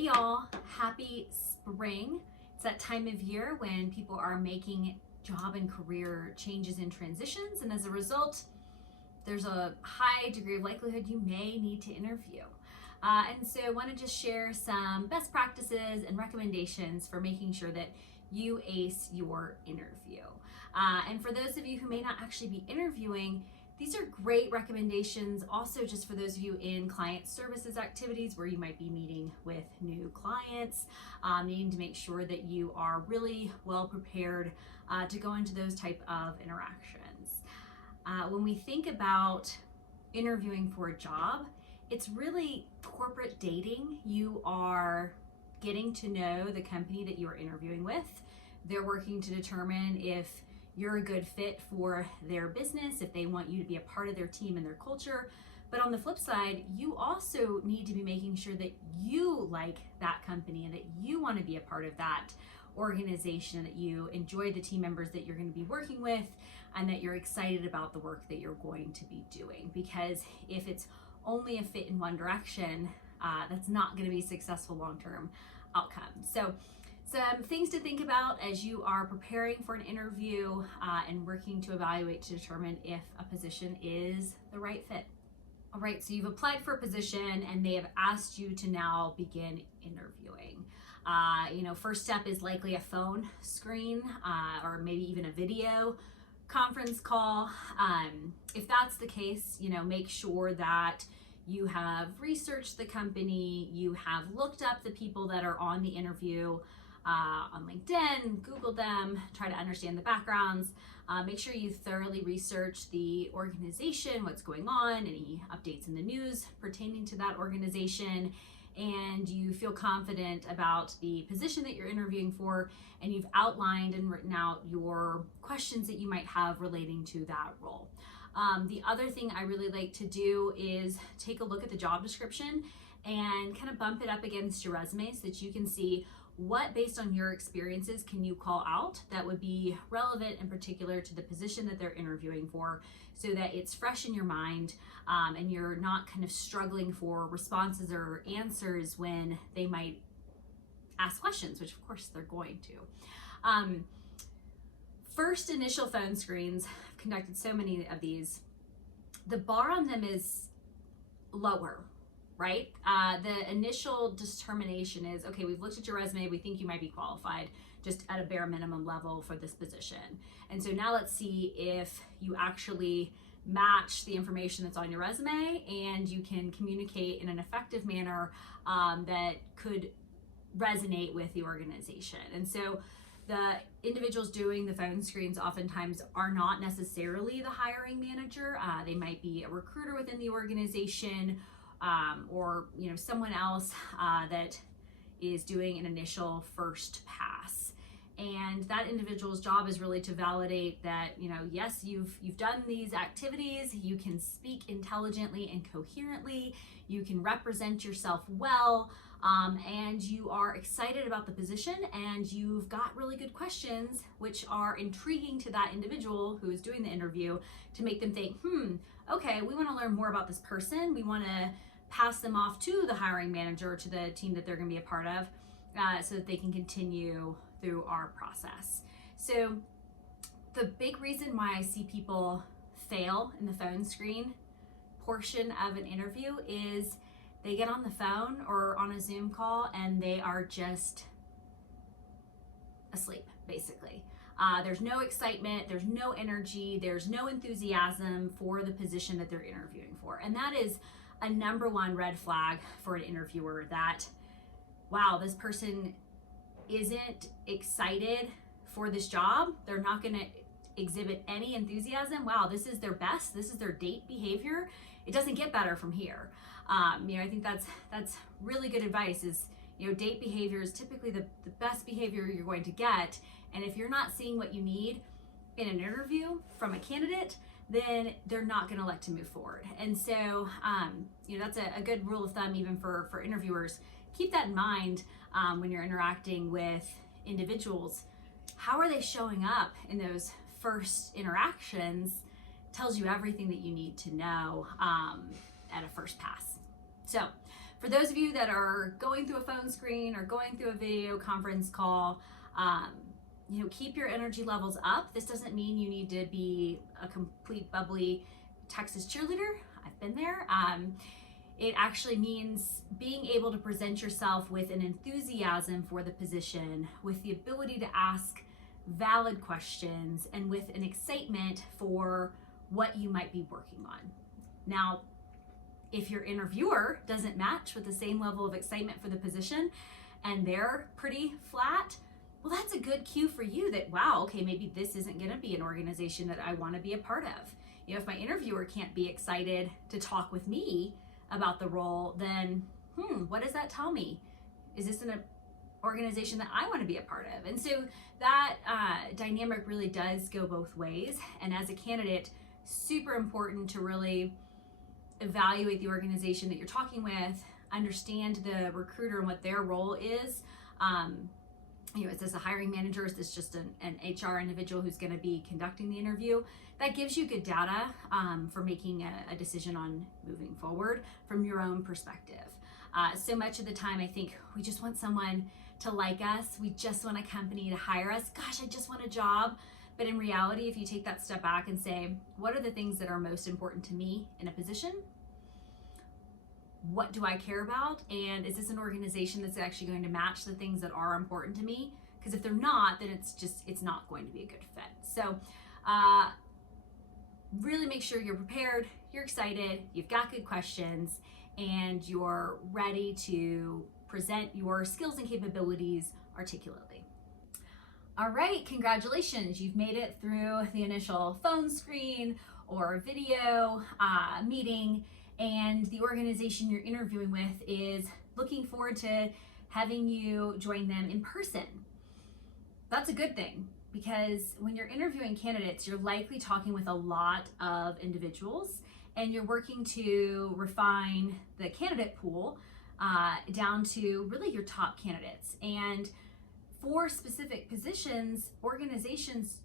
Hey y'all, happy spring. It's that time of year when people are making job and career changes and transitions, and as a result, there's a high degree of likelihood you may need to interview. And so I want to just share some best practices and recommendations for making sure that you ace your interview. And for those of you who may not actually be interviewing, these are great recommendations also just for those of you in client services activities where you might be meeting with new clients, needing to make sure that you are really well prepared to go into those type of interactions. When we think about interviewing for a job, it's really corporate dating. You are getting to know the company that you're interviewing with. They're working to determine if you're a good fit for their business, if they want you to be a part of their team and their culture. But on the flip side, you also need to be making sure that you like that company and that you want to be a part of that organization, that you enjoy the team members that you're going to be working with, and that you're excited about the work that you're going to be doing. Because if it's only a fit in one direction, that's not going to be successful long-term outcome. So some things to think about as you are preparing for an interview and working to evaluate to determine if a position is the right fit. All right, so you've applied for a position and they have asked you to now begin interviewing. First step is likely a phone screen or maybe even a video conference call. If that's the case, make sure that you have researched the company, you have looked up the people that are on the interview on LinkedIn, Google them, try to understand the backgrounds. Make sure you thoroughly research the organization, what's going on, any updates in the news pertaining to that organization, and you feel confident about the position that you're interviewing for, and you've outlined and written out your questions that you might have relating to that role. The other thing I really like to do is take a look at the job description and kind of bump it up against your resume so that you can see what, based on your experiences, can you call out that would be relevant in particular to the position that they're interviewing for, so that it's fresh in your mind and you're not kind of struggling for responses or answers when they might ask questions, which of course they're going to. First initial phone screens, I've conducted so many of these, the bar on them is lower, right? The initial determination is, okay, we've looked at your resume, we think you might be qualified just at a bare minimum level for this position. And so now let's see if you actually match the information that's on your resume and you can communicate in an effective manner that could resonate with the organization. And so the individuals doing the phone screens oftentimes are not necessarily the hiring manager. They might be a recruiter within the organization, or someone else that is doing an initial first pass. And that individual's job is really to validate that, yes, you've done these activities, you can speak intelligently and coherently, you can represent yourself well, and you are excited about the position, and you've got really good questions which are intriguing to that individual who is doing the interview to make them think, okay, we want to learn more about this person. We want to pass them off to the hiring manager, to the team that they're going to be a part of, so that they can continue through our process. So the big reason why I see people fail in the phone screen portion of an interview is they get on the phone or on a Zoom call and they are just asleep, basically. There's no excitement, there's no energy, there's no enthusiasm for the position that they're interviewing for. And that is a number one red flag for an interviewer, that, wow, this person isn't excited for this job. They're not going to exhibit any enthusiasm. Wow, this is their best. This is their date behavior. It doesn't get better from here. I think that's really good advice. Is date behavior is typically the best behavior you're going to get. And if you're not seeing what you need in an interview from a candidate, then they're not going to elect to move forward. And so, that's a good rule of thumb even for interviewers. Keep that in mind when you're interacting with individuals. How are they showing up in those first interactions tells you everything that you need to know at a first pass. So For those of you that are going through a phone screen or going through a video conference call, keep your energy levels up. This doesn't mean you need to be a complete bubbly Texas cheerleader. I've been there. It actually means being able to present yourself with an enthusiasm for the position, with the ability to ask valid questions, and with an excitement for what you might be working on. Now, if your interviewer doesn't match with the same level of excitement for the position and they're pretty flat, well, that's a good cue for you that, wow, okay, maybe this isn't going to be an organization that I want to be a part of. If my interviewer can't be excited to talk with me about the role, then what does that tell me? Is this an organization that I want to be a part of? And so that dynamic really does go both ways. And as a candidate, super important to really evaluate the organization that you're talking with, understand the recruiter and what their role is. Is this a hiring manager? Is this just an HR individual who's going to be conducting the interview? That gives you good data for making a decision on moving forward from your own perspective. So much of the time, I think we just want someone to like us. We just want a company to hire us. Gosh, I just want a job. But in reality, if you take that step back and say, what are the things that are most important to me in a position? What do I care about? And is this an organization that's actually going to match the things that are important to me? Because if they're not, then it's not going to be a good fit. So really make sure you're prepared, you're excited, you've got good questions, and you're ready to present your skills and capabilities articulately. All right, congratulations. You've made it through the initial phone screen or video meeting, and the organization you're interviewing with is looking forward to having you join them in person. That's a good thing, because when you're interviewing candidates, you're likely talking with a lot of individuals, and you're working to refine the candidate pool down to really your top candidates. And for specific positions, organizations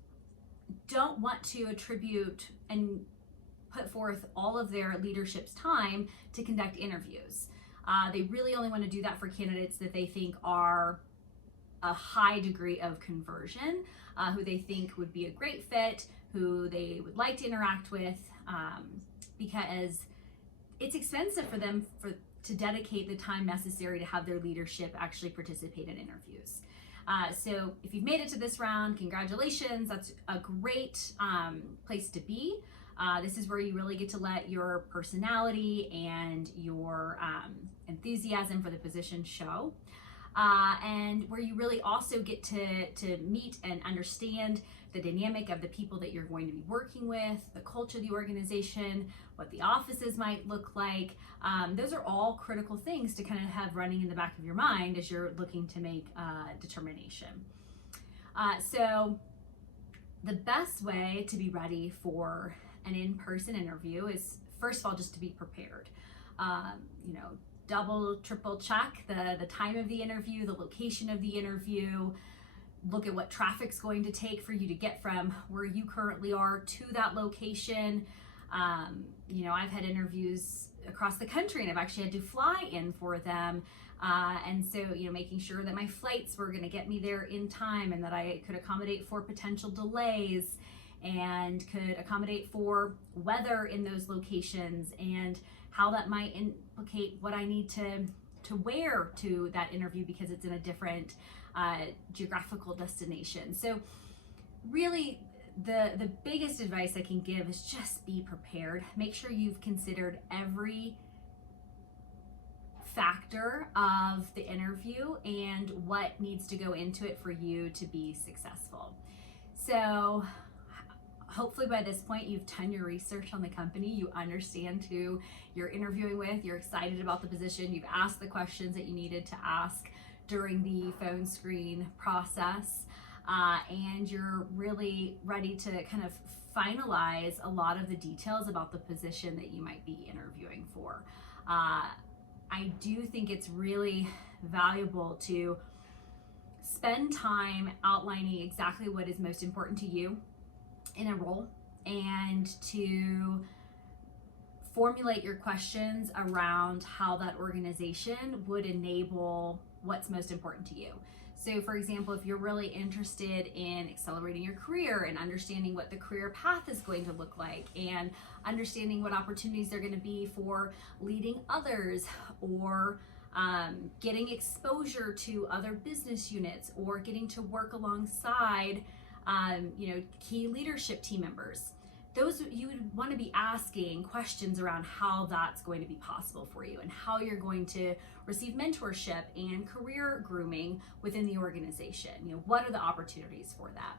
don't want to attribute and put forth all of their leadership's time to conduct interviews. They really only want to do that for candidates that they think are a high degree of conversion, who they think would be a great fit, who they would like to interact with, because it's expensive for them to dedicate the time necessary to have their leadership actually participate in interviews. So if you've made it to this round, congratulations. That's a great place to be. This is where you really get to let your personality and your enthusiasm for the position show. And where you really also get to meet and understand the dynamic of the people that you're going to be working with, the culture of the organization, what the offices might look like. Those are all critical things to kind of have running in the back of your mind as you're looking to make a determination. So the best way to be ready for an in-person interview is, first of all, just to be prepared. Double, triple check the time of the interview, the location of the interview. Look at what traffic's going to take for you to get from where you currently are to that location. I've had interviews across the country, and I've actually had to fly in for them. And so, making sure that my flights were going to get me there in time, and that I could accommodate for potential delays, and could accommodate for weather in those locations, and how that might implicate what I need to wear to that interview because it's in a different geographical destination. So really, the biggest advice I can give is just be prepared. Make sure you've considered every factor of the interview and what needs to go into it for you to be successful. So hopefully by this point, you've done your research on the company. You understand who you're interviewing with. You're excited about the position. You've asked the questions that you needed to ask during the phone screen process. And you're really ready to kind of finalize a lot of the details about the position that you might be interviewing for. I do think it's really valuable to spend time outlining exactly what is most important to you in a role, and to formulate your questions around how that organization would enable what's most important to you. So for example, if you're really interested in accelerating your career and understanding what the career path is going to look like and understanding what opportunities are going to be for leading others or getting exposure to other business units or getting to work alongside key leadership team members, those you would want to be asking questions around how that's going to be possible for you and how you're going to receive mentorship and career grooming within the organization. What are the opportunities for that?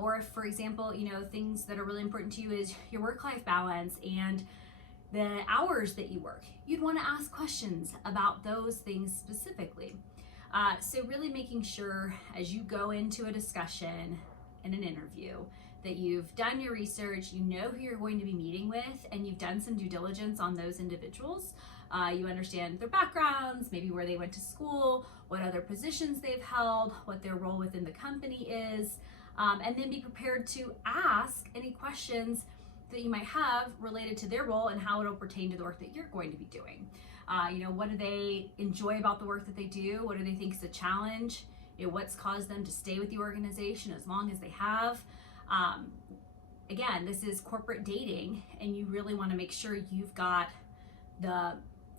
Or if, for example, things that are really important to you is your work-life balance and the hours that you work. You'd want to ask questions about those things specifically. So really making sure as you go into a discussion in an interview that you've done your research, you know who you're going to be meeting with, and you've done some due diligence on those individuals. You understand their backgrounds, maybe where they went to school, what other positions they've held, what their role within the company is, and then be prepared to ask any questions that you might have related to their role and how it'll pertain to the work that you're going to be doing. What do they enjoy about the work that they do? What do they think is a challenge? What's caused them to stay with the organization as long as they have? Again, this is corporate dating, and you really want to make sure you've got the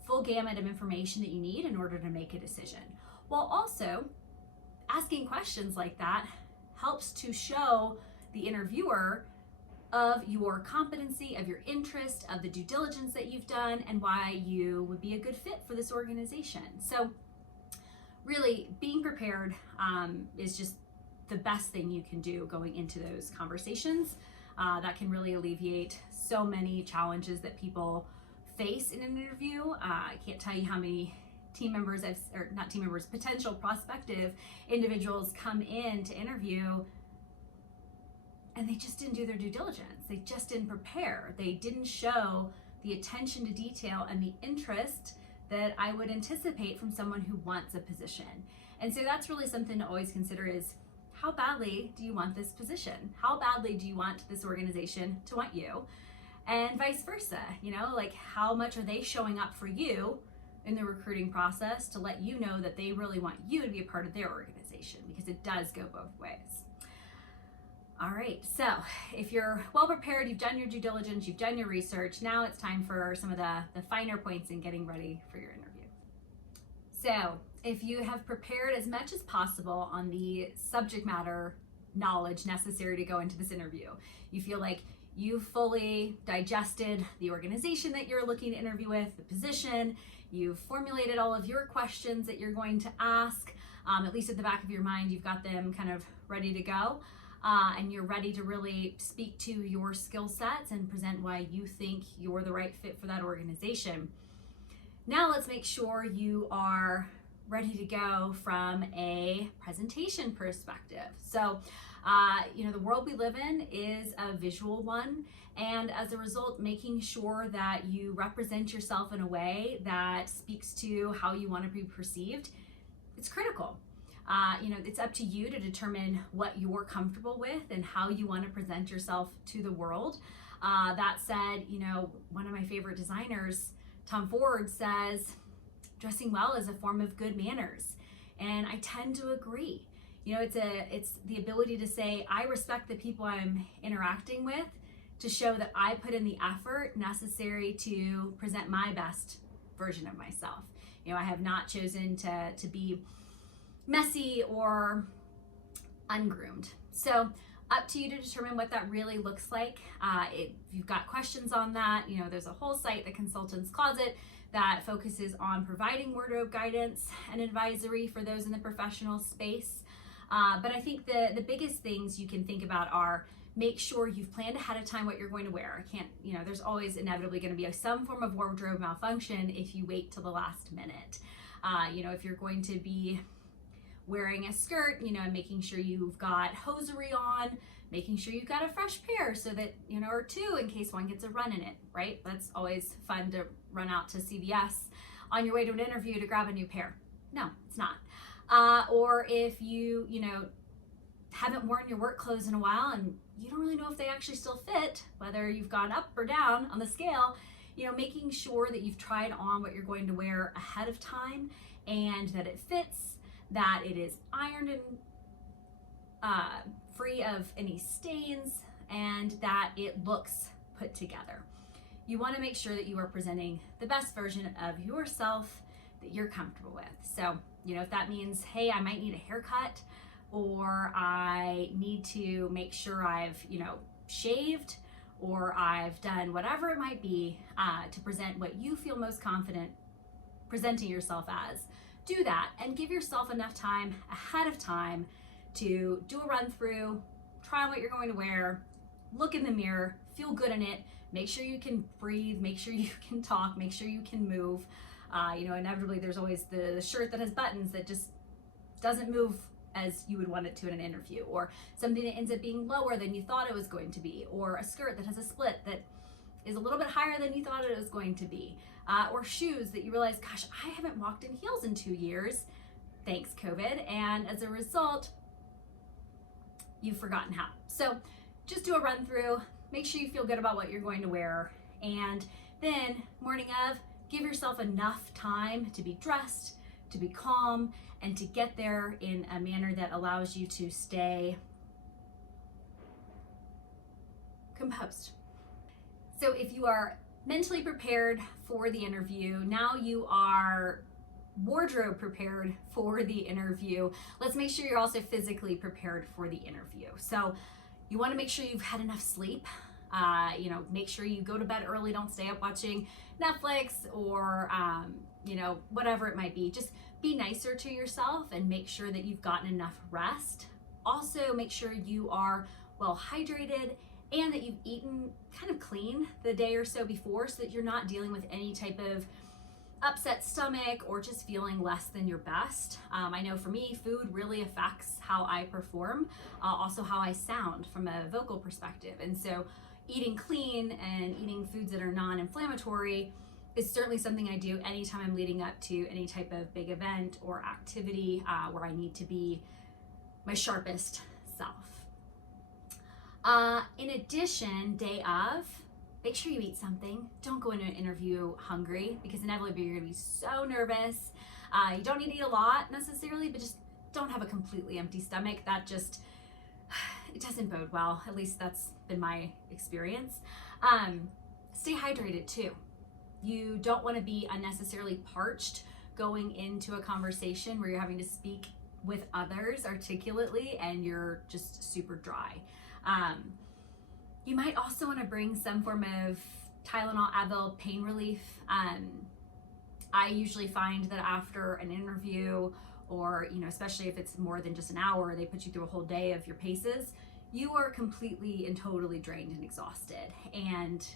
full gamut of information that you need in order to make a decision. While also asking questions like that helps to show the interviewer of your competency, of your interest, of the due diligence that you've done, and why you would be a good fit for this organization. So really being prepared is just the best thing you can do going into those conversations. That can really alleviate so many challenges that people face in an interview. I can't tell you how many potential prospective individuals come in to interview and they just didn't do their due diligence. They just didn't prepare. They didn't show the attention to detail and the interest that I would anticipate from someone who wants a position. And so that's really something to always consider is, how badly do you want this position? How badly do you want this organization to want you? And vice versa, how much are they showing up for you in the recruiting process to let you know that they really want you to be a part of their organization, because it does go both ways. All right, so if you're well prepared, you've done your due diligence, you've done your research, now it's time for some of the finer points in getting ready for your interview. So if you have prepared as much as possible on the subject matter knowledge necessary to go into this interview, you feel like you've fully digested the organization that you're looking to interview with, the position, you've formulated all of your questions that you're going to ask, at least at the back of your mind, you've got them kind of ready to go, and you're ready to really speak to your skill sets and present why you think you're the right fit for that organization. Now let's make sure you are ready to go from a presentation perspective. So, the world we live in is a visual one, and as a result, making sure that you represent yourself in a way that speaks to how you want to be perceived, it's critical. It's up to you to determine what you're comfortable with and how you want to present yourself to the world. That said, one of my favorite designers, Tom Ford, says, dressing well is a form of good manners. And I tend to agree. It's the ability to say, I respect the people I'm interacting with, to show that I put in the effort necessary to present my best version of myself. I have not chosen to be messy or ungroomed. So up to you to determine what that really looks like. If you've got questions on that, there's a whole site, the Consultant's Closet, that focuses on providing wardrobe guidance and advisory for those in the professional space. But I think the biggest things you can think about are, make sure you've planned ahead of time what you're going to wear. There's always inevitably going to be some form of wardrobe malfunction if you wait till the last minute. If you're going to be wearing a skirt, and making sure you've got hosiery on, making sure you've got a fresh pair so that, or two in case one gets a run in it, right? That's always fun to run out to CVS on your way to an interview to grab a new pair. No, it's not. Or if you, haven't worn your work clothes in a while and you don't really know if they actually still fit, whether you've gone up or down on the scale, making sure that you've tried on what you're going to wear ahead of time and that it fits, that it is ironed and free of any stains, and that it looks put together. You want to make sure that you are presenting the best version of yourself that you're comfortable with. So, if that means, hey, I might need a haircut, or I need to make sure I've, shaved, or I've done whatever it might be to present what you feel most confident presenting yourself as, do that and give yourself enough time ahead of time to do a run through, try on what you're going to wear, look in the mirror, feel good in it, make sure you can breathe, make sure you can talk, make sure you can move. Inevitably there's always the shirt that has buttons that just doesn't move as you would want it to in an interview, or something that ends up being lower than you thought it was going to be, or a skirt that has a split that is a little bit higher than you thought it was going to be, or shoes that you realize, gosh, I haven't walked in heels in 2 years, thanks COVID, and as a result, you've forgotten how. So just do a run through, make sure you feel good about what you're going to wear, and then morning of, give yourself enough time to be dressed, to be calm, and to get there in a manner that allows you to stay composed. So if you are mentally prepared for the interview, now you are wardrobe prepared for the interview, let's make sure you're also physically prepared for the interview. So you want to make sure you've had enough sleep. Make sure you go to bed early, don't stay up watching Netflix or, whatever it might be. Just be nicer to yourself and make sure that you've gotten enough rest. Also, make sure you are well hydrated and that you've eaten kind of clean the day or so before, so that you're not dealing with any type of upset stomach or just feeling less than your best. I know for me, food really affects how I perform, also how I sound from a vocal perspective. And so eating clean and eating foods that are non-inflammatory is certainly something I do anytime I'm leading up to any type of big event or activity where I need to be my sharpest self. In addition, day of, make sure you eat something. Don't go into an interview hungry, because inevitably you're gonna be so nervous. You don't need to eat a lot necessarily, but just don't have a completely empty stomach. That just, it doesn't bode well. At least that's been my experience. Stay hydrated too. You don't want to be unnecessarily parched going into a conversation where you're having to speak with others articulately and you're just super dry. You might also want to bring some form of Tylenol, Advil, pain relief. I usually find that after an interview, or especially if it's more than just an hour, they put you through a whole day of your paces, you are completely and totally drained and exhausted and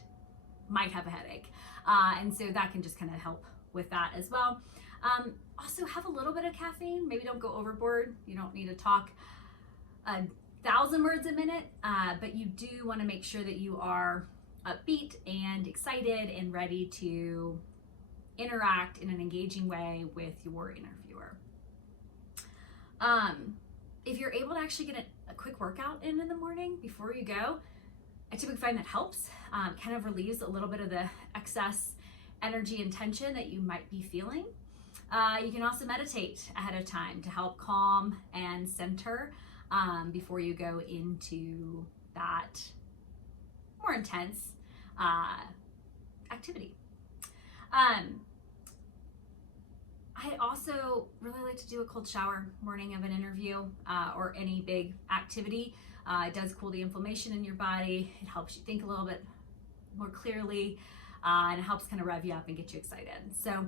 might have a headache. And so that can just kind of help with that as well. Also have a little bit of caffeine. Maybe don't go overboard. You don't need to talk 1,000 words a minute, but you do want to make sure that you are upbeat and excited and ready to interact in an engaging way with your interviewer. If you're able to actually get a quick workout in the morning before you go, I typically find that helps, kind of relieves a little bit of the excess energy and tension that you might be feeling. You can also meditate ahead of time to help calm and center before you go into that more intense activity. I also really like to do a cold shower morning of an interview or any big activity. It does cool the inflammation in your body. It helps you think a little bit more clearly, and it helps kind of rev you up and get you excited. So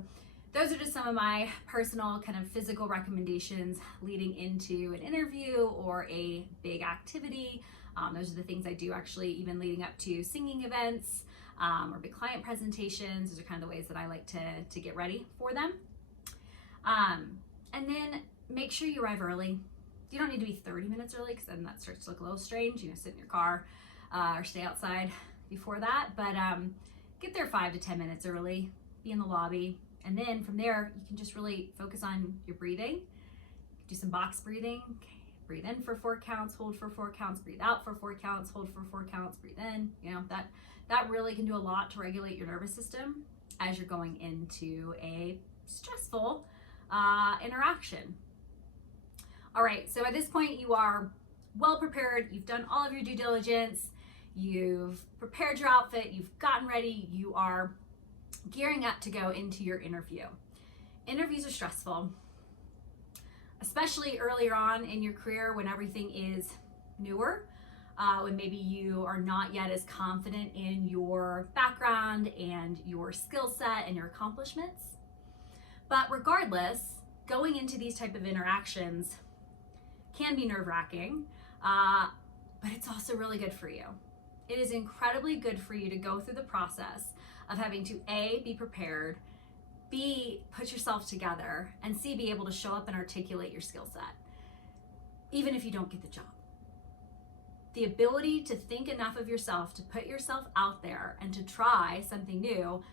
those are just some of my personal kind of physical recommendations leading into an interview or a big activity. Those are the things I do actually even leading up to singing events or big client presentations. Those are kind of the ways that I like to get ready for them. And then make sure you arrive early. You don't need to be 30 minutes early, because then that starts to look a little strange. Sit in your car or stay outside before that. But get there 5 to 10 minutes early, be in the lobby. And then from there, you can just really focus on your breathing. Do some box breathing, breathe in for 4 counts, hold for 4 counts, breathe out for 4 counts, hold for 4 counts, breathe in. That really can do a lot to regulate your nervous system as you're going into a stressful interaction. All right, so at this point you are well prepared, you've done all of your due diligence, you've prepared your outfit, you've gotten ready, you are gearing up to go into your interview. Interviews are stressful, especially earlier on in your career when everything is newer, when maybe you are not yet as confident in your background and your skill set and your accomplishments. But regardless, going into these type of interactions can be nerve-wracking, but it's also really good for you. It is incredibly good for you to go through the process of having to A, be prepared, B, put yourself together, and C, be able to show up and articulate your skill set, even if you don't get the job. The ability to think enough of yourself to put yourself out there and to try something new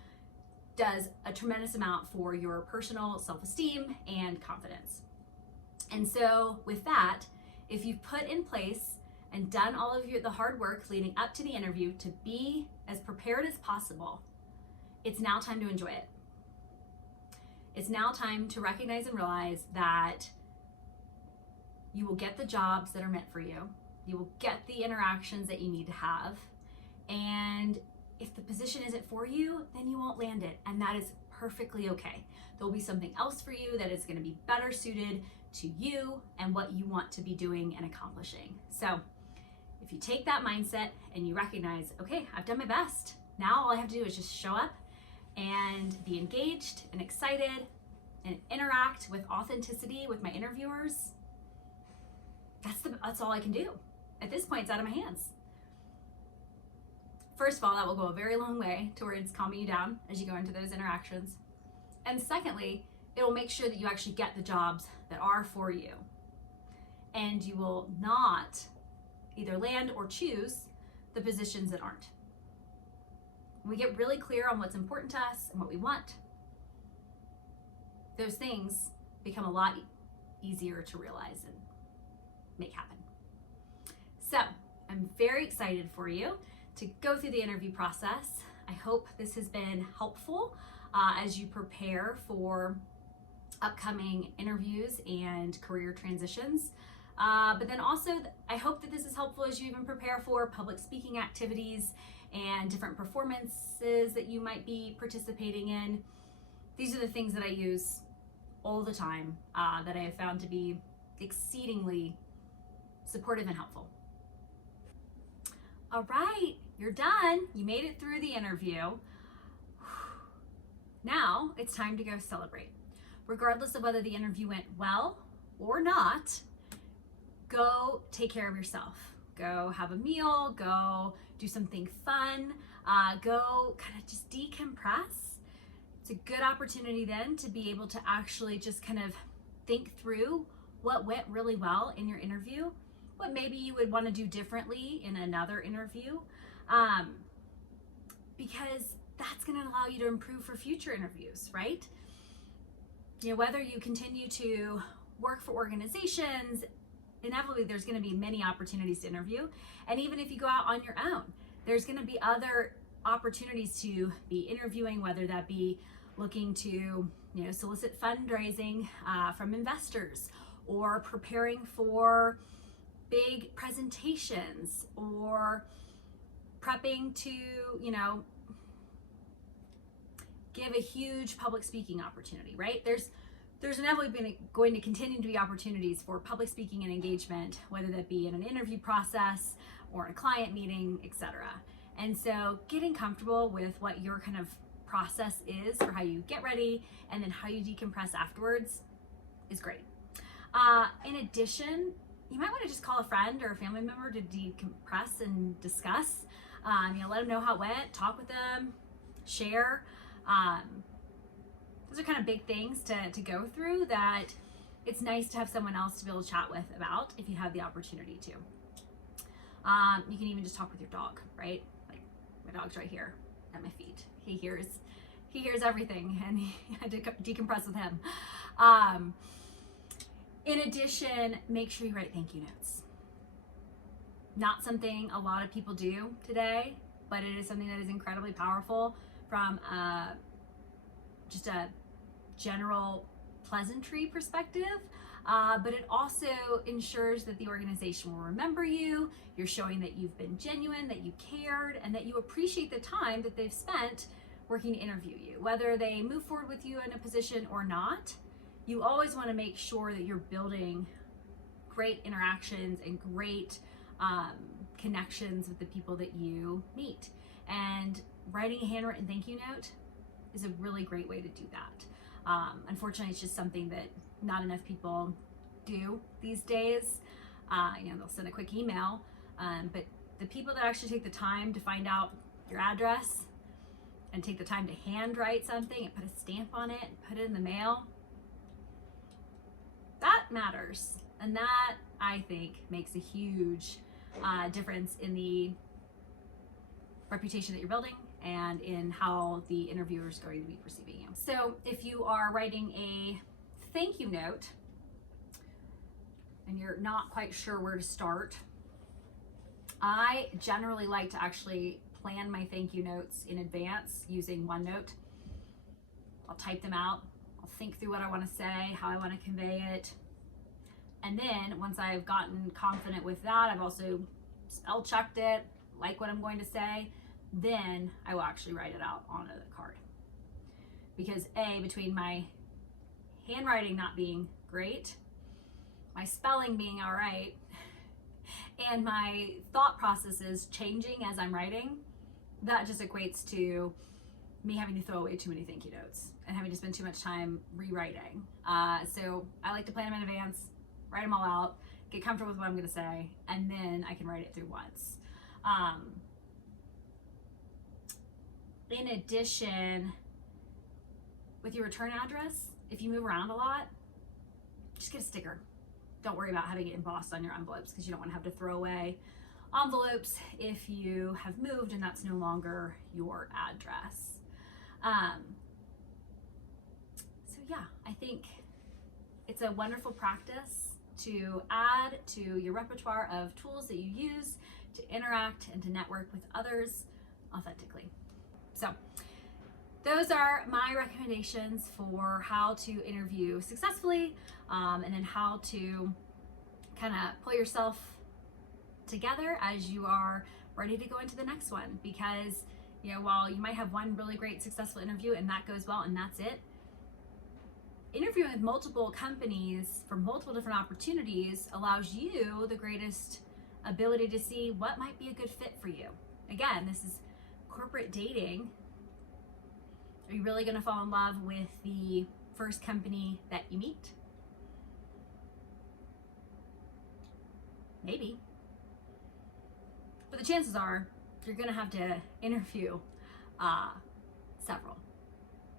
does a tremendous amount for your personal self-esteem and confidence. And so with that, if you've put in place and done all of the hard work leading up to the interview to be as prepared as possible, it's now time to enjoy it. It's now time to recognize and realize that you will get the jobs that are meant for you. You will get the interactions that you need to have. And if the position isn't for you, then you won't land it. And that is perfectly okay. There'll be something else for you that is going to be better suited to you and what you want to be doing and accomplishing. So if you take that mindset and you recognize, okay, I've done my best. Now all I have to do is just show up and be engaged and excited and interact with authenticity with my interviewers. That's all I can do. At this point, it's out of my hands. First of all, that will go a very long way towards calming you down as you go into those interactions. And secondly, it will make sure that you actually get the jobs that are for you. And you will not either land or choose the positions that aren't. When we get really clear on what's important to us and what we want, those things become a lot easier to realize and make happen. So I'm very excited for you to go through the interview process. I hope this has been helpful as you prepare for upcoming interviews and career transitions. But then also, I hope that this is helpful as you even prepare for public speaking activities and different performances that you might be participating in. These are the things that I use all the time that I have found to be exceedingly supportive and helpful. All right, you're done. You made it through the interview. Now it's time to go celebrate. Regardless of whether the interview went well or not, go take care of yourself. Go have a meal, go do something fun, go kind of just decompress. It's a good opportunity then to be able to actually just kind of think through what went really well in your interview, what maybe you would want to do differently in another interview, because that's going to allow you to improve for future interviews, right? You know, whether you continue to work for organizations, inevitably there's going to be many opportunities to interview. And even if you go out on your own, there's going to be other opportunities to be interviewing, whether that be looking to, solicit fundraising from investors, or preparing for big presentations, or prepping to, give a huge public speaking opportunity, right? There's inevitably going to continue to be opportunities for public speaking and engagement, whether that be in an interview process or in a client meeting, etc. And so getting comfortable with what your kind of process is for how you get ready and then how you decompress afterwards is great. In addition, you might want to just call a friend or a family member to decompress and discuss. Let them know how it went, talk with them, share. Those are kind of big things to go through that it's nice to have someone else to be able to chat with about if you have the opportunity to. You can even just talk with your dog, right? Like my dog's right here at my feet. He hears everything, and I had to decompress with him. In addition, make sure you write thank you notes. Not something a lot of people do today, but it is something that is incredibly powerful from just a general pleasantry perspective. But it also ensures that the organization will remember you. You're showing that you've been genuine, that you cared, and that you appreciate the time that they've spent working to interview you. Whether they move forward with you in a position or not, you always want to make sure that you're building great interactions and great connections with the people that you meet. And writing a handwritten thank you note is a really great way to do that. Unfortunately, it's just something that not enough people do these days. They'll send a quick email, but the people that actually take the time to find out your address and take the time to handwrite something and put a stamp on it and put it in the mail, that matters. And that, I think, makes a huge difference in the reputation that you're building and in how the interviewer is going to be perceiving you. So if you are writing a thank you note and you're not quite sure where to start, I generally like to actually plan my thank you notes in advance using OneNote. I'll type them out. I'll think through what I want to say, how I want to convey it. And then once I've gotten confident with that, I've also spell checked it, like what I'm going to say, then I will actually write it out on a card. Because between my handwriting not being great, my spelling being all right, and my thought processes changing as I'm writing, that just equates to me having to throw away too many thank you notes and having to spend too much time rewriting. So I like to plan them in advance, write them all out, get comfortable with what I'm going to say, and then I can write it through once. In addition, with your return address, if you move around a lot, just get a sticker. Don't worry about having it embossed on your envelopes because you don't want to have to throw away envelopes if you have moved and that's no longer your address. So yeah, I think it's a wonderful practice to add to your repertoire of tools that you use to interact and to network with others authentically. So those are my recommendations for how to interview successfully, and then how to kind of pull yourself together as you are ready to go into the next one. Because, while you might have one really great successful interview and that goes well and that's it, interviewing with multiple companies for multiple different opportunities allows you the greatest ability to see what might be a good fit for you. Again, this is corporate dating. Are you really going to fall in love with the first company that you meet? Maybe. But the chances are you're going to have to interview several.